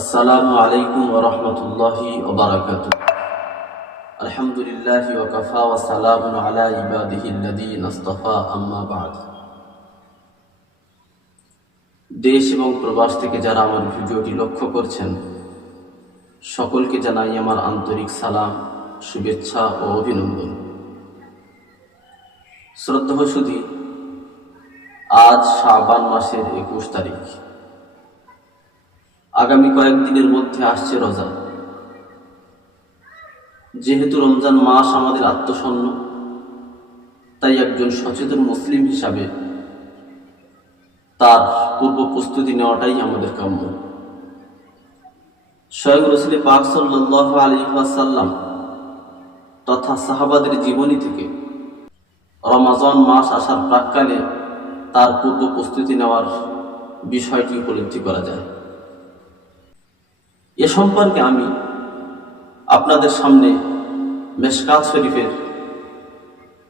আসসালামু আলাইকুম রহমতুল্লাহি ওবরাকাত আলহামদুলিল্লাহি ওয়াকাফা ওয়া সালামুন আলা ইবাদিহি আল্লাযীনা ইসতাফা আম্মা বা'দ। দেশ এবং প্রবাস থেকে যারা আমার ভিডিওটি লক্ষ্য করছেন, সকলকে জানাই আমার আন্তরিক সালাম, শুভেচ্ছা ও অভিনন্দন। শ্রদ্ধা সুধী আজ শাবান মাসের একুশ তারিখ। আগামী কয়েকদিনের মধ্যে আসছে রোজা। যেহেতু রমজান মাস আমাদের আত্মসন্ন, তাই একজন সচেতন মুসলিম হিসাবে তার পূর্ব প্রস্তুতি নেওয়াটাই আমাদের কাম্য। স্বয়ং রসুল পাক সাল্লাহ সাল্লাম তথা সাহাবাদের জীবনী থেকে রমাজন মাস আসার প্রাককালে তার পূর্ব প্রস্তুতি নেওয়ার বিষয়টি উপলব্ধি করা যায়। এ সম্পর্কে আমি আপনাদের সামনে মেশকাত শরীফের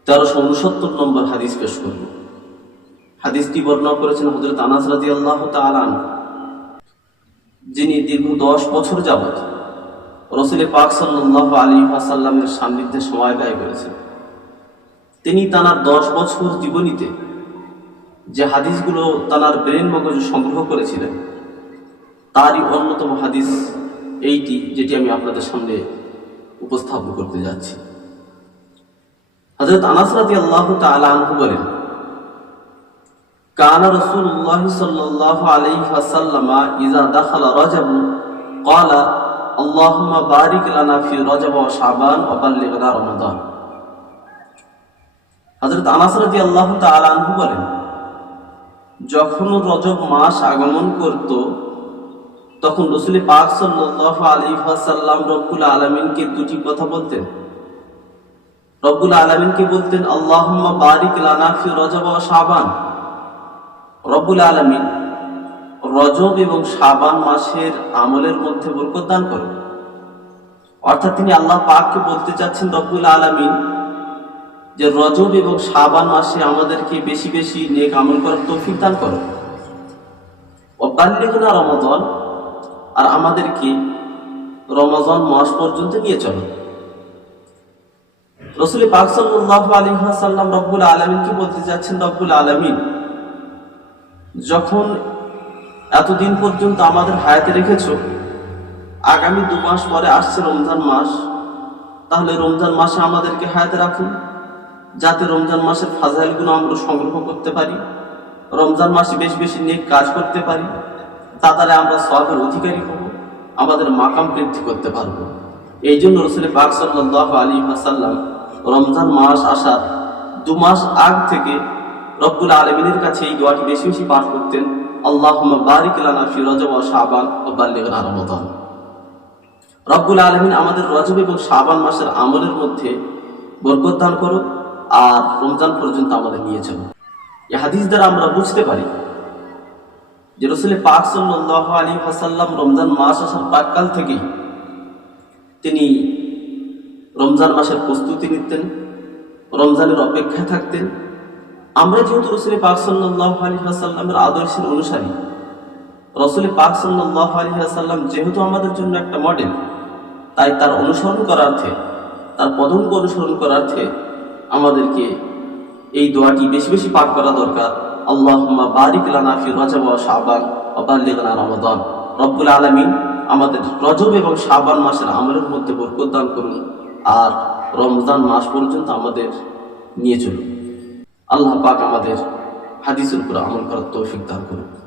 তেরোশো উনসত্তর নম্বর হাদিস পেশ করব। হাদিসটি বর্ণনা করেছেন হজরত আনাস রাজি আল্লাহ তালান যিনি দীর্ঘ দশ বছর যাবৎ রসুলের পাক সাল্লাহ আলী আসাল্লামের সান্নিধ্যে সময় ব্যয় করেছেন। তিনি তানার দশ বছর জীবনীতে যে হাদিসগুলো তানার ব্রেন মগজ সংগ্রহ করেছিলেন তারই অন্যতম হাদিস এইটি যেটি আমি আপনাদের সামনে উপস্থাপন করতে যাচ্ছি। হজরত আনাসরাতি আল্লাহ তালু বলেন, কানা রসুল্লাহ সাল্লাহ আলাইহি ওয়াসাল্লামা ইজা দাখালা রজব, ক্বালা, আল্লাহুম্মা বারিক লানা ফি রজব ওয়া শাবান ওয়া বাল্লিগনা রমাদান। হযরত আনাস রাদিয়াল্লাহু তাআলা বলেন, যখন রজব মাস আগমন করত তখন রসুল পাক সাল্লাহ আলী সাল্লাম রব্বুল আলমিনকে দুটি কথা বলতেন। রব্বুল আলমিনকে বলতেন আল্লাহ বারিক লানাফি রজব ও সাবান রব্বুল আলমিন রজব এবং সাবান মাসের আমলের মধ্যে বরকত দান করো অর্থাৎ তিনি আল্লাহ পাককে বলতে চাচ্ছেন, রব্বুল আলমিন, যে রজব এবং সাবান মাসে আমাদেরকে বেশি বেশি নেক আমল করার তৌফিক দান করো। অবাল্যগুনা রমদন আর আমাদেরকে রমজান মাস পর্যন্ত নিয়ে চলো। রসুল পাক সাল্লাহ আলী সাল্লাম রব্বুল আলমিনকে বলতে চাচ্ছেন? রব্বুল আলমিন, যখন এতদিন পর্যন্ত আমাদের হায়াতে রেখেছ, আগামী দু মাস পরে আসছে রমজান মাস, তাহলে রমজান মাসে আমাদেরকে হায়াতে রাখুন, যাতে রমজান মাসের ফাজাইলগুলো আমরা সংগ্রহ করতে পারি, রমজান মাসে বেশ বেশি নিয়ে কাজ করতে পারি। তা দ্বারা আমরা সবের অধিকারী হব, আমাদের মাকাম বৃদ্ধি করতে পারব। এই জন্য রসুল পাক সাল্লাহ আলী হাসাল্লাম রমজান মাস আসার দু মাস আগ থেকে রব্বুল আলমিনের কাছে এই দোয়াটি বেশি বেশি পাঠ করতেন আল্লাহ বারিক লানা ফি রজব ও শাবান ও বাল্লিগনা রমদান রব্বুল আলমিন আমাদের রজব এবং শাবান মাসের আমলের মধ্যে বরকত দান করো আর রমজান পর্যন্ত আমাদের নিয়ে চলো এই হাদিস দ্বারা আমরা বুঝতে পারি যে রসুলের পাক সাল্লাহ আলী হাসাল্লাম রমজান মাস আসার প্রাককাল থেকেই তিনি রমজান মাসের প্রস্তুতি নিতেন, রমজানের অপেক্ষায় থাকতেন। আমরা যেহেতু রসুলের পাক সাল্লাহ আলী হাসাল্লামের আদর্শের অনুসারী, রসুলের পাক সাল্লাহ আলী হাসাল্লাম যেহেতু আমাদের জন্য একটা মডেল, তাই তার অনুসরণ করার্থে তার পদঙ্ক অনুসরণ করার্থে আমাদেরকে এই দোয়াটি বেশি বেশি পাঠ করা দরকার। আল্লাহুম্মা বারিক লানা ফি রজব শাবান ওয়া রমাদান। রব্বুল আলামিন আমাদের রজব এবং শাবান মাসের আমলের মধ্যে বরকত দান করুন আর রমজান মাস পর্যন্ত আমাদের নিয়ে চলুন। আল্লাহ পাক আমাদের হাদিসের উপর আমল করার তৌফিক দান করুন।